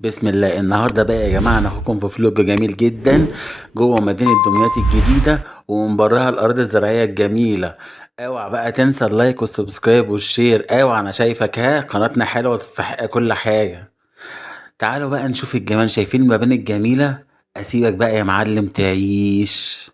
بسم الله. النهارده بقى يا جماعه انا اخوكم في فلوج جميل جدا جوه مدينه دمياط الجديده ومن براها الاراضي الزراعيه الجميله. اوعى بقى تنسى اللايك والسبسكرايب والشير. اوعى، انا شايفك، ها، قناتنا حلوه وتستحق كل حاجه. تعالوا بقى نشوف الجمال. شايفين المباني الجميله؟ اسيبك بقى يا معلم تعيش.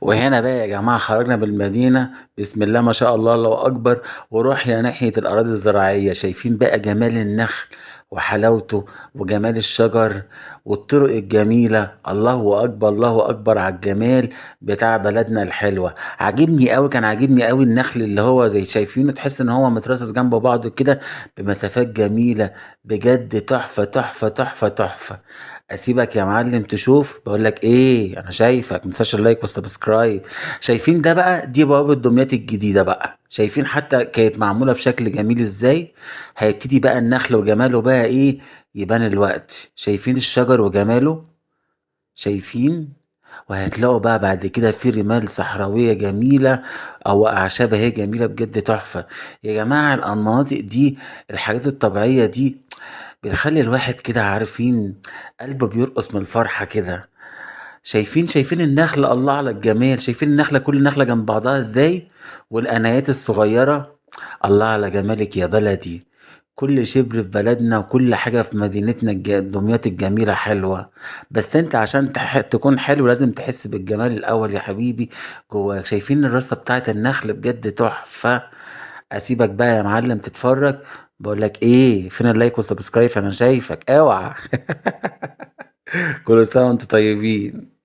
وهنا بقى يا جماعة خرجنا بالمدينة، بسم الله ما شاء الله الله أكبر، ورحنا ناحية الأراضي الزراعية. شايفين بقى جمال النخل وحلاوته وجمال الشجر والطرق الجميلة. الله أكبر الله أكبر على الجمال بتاع بلدنا الحلوة. عاجبني أوي، كان عاجبني أوي النخل اللي هو زي شايفينه، تحس إن هو مترصص جنب بعض كده بمسافات جميلة. بجد تحفة تحفة تحفة تحفة. اسيبك يا معلم تشوف. بقول لك ايه، انا شايفك متنساش اللايك والسبسكرايب. شايفين ده بقى؟ دي بوابة دمياط الجديدة بقى. شايفين حتى كانت معمولة بشكل جميل ازاي؟ هيبتدي بقى النخل وجماله بقى ايه يبان الوقت. شايفين الشجر وجماله؟ شايفين؟ وهتلاقوا بقى بعد كده في رمال صحراوية جميلة أو أعشاب هي جميلة بجد تحفة. يا جماعة المناطق دي، الحاجات الطبيعية دي بتخلي الواحد كده، عارفين، قلبه بيرقص من الفرحة كده. شايفين النخلة؟ الله على الجمال. شايفين النخلة، كل نخلة جنب بعضها ازاي، والقنايات الصغيرة. الله على جمالك يا بلدي. كل شبر في بلدنا وكل حاجة في مدينتنا دمياط الجميلة حلوة. بس انت عشان تكون حلو لازم تحس بالجمال الأول يا حبيبي جواك. شايفين الرصة بتاعت النخل؟ بجد تحفة. اسيبك بقى يا معلم تتفرج. بقولك ايه، فين اللايك والسبسكرايب؟ انا شايفك، اوعى. كل سنة وانتم طيبين.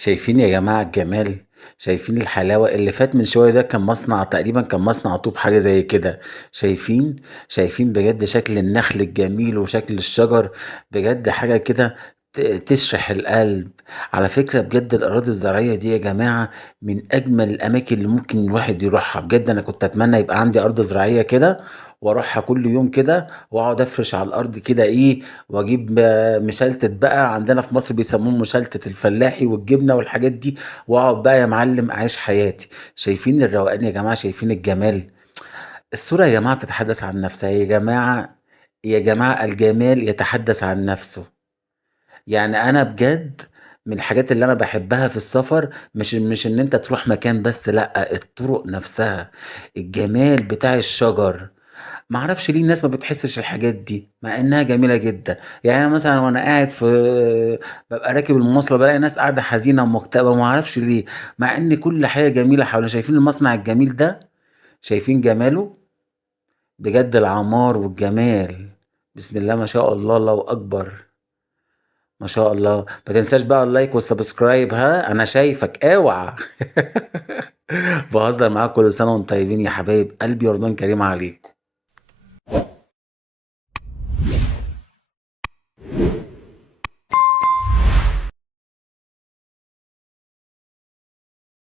شايفين يا جماعة الجمال؟ شايفين الحلاوة؟ اللي فات من شوية ده كان مصنع، تقريبا كان مصنع طوب، حاجة زي كده. شايفين؟ شايفين بجد شكل النخل الجميل وشكل الشجر؟ بجد حاجة كده تشرح القلب. على فكرة بجد الأراضي الزراعية دي يا جماعة من أجمل الأماكن اللي ممكن الواحد يروحها. بجد أنا كنت أتمنى يبقى عندي أرض زراعية كده وأروحها كل يوم كده وأقعد أفرش على الأرض كده، إيه، وأجيب مشلتت بقى، عندنا في مصر بيسموه مشلتت الفلاحي والجبنة والحاجات دي، واقعد بقى يا معلم اعيش حياتي. شايفين الروقان يا جماعة؟ شايفين الجمال؟ الصورة يا جماعة تتحدث عن نفسها يا جماعة. يا جماعة الجمال يتحدث عن نفسه. يعني انا بجد من الحاجات اللي أنا باحبها في السفر مش إن أنت تروح مكان بس، لأ، الطرق نفسها، الجمال بتاع الشجر. ما أعرفش ليه الناس ما بتحسّش الحاجات دي، مع إنها جميلة جدًا. يعني أنا مثلًا وأنا قاعد بابقى راكب المواصلة بالاقي ناس قاعدة حزينة ومكتئبة، ما أعرفش ليه، مع إن كل حاجة جميلة حوالينا. شايفين المصنع الجميل ده؟ شايفين جماله؟ بجد العمار والجمال، بسم الله ما شاء الله، الله أكبر، ما شاء الله. ما تنساش بقى اللايك والسبسكرايب، ها، أنا شايفك، اوعى. باهزر معاكم، كل سنة وأنتم طيبين يا حبايب قلبي، ورمضان كريم عليكم.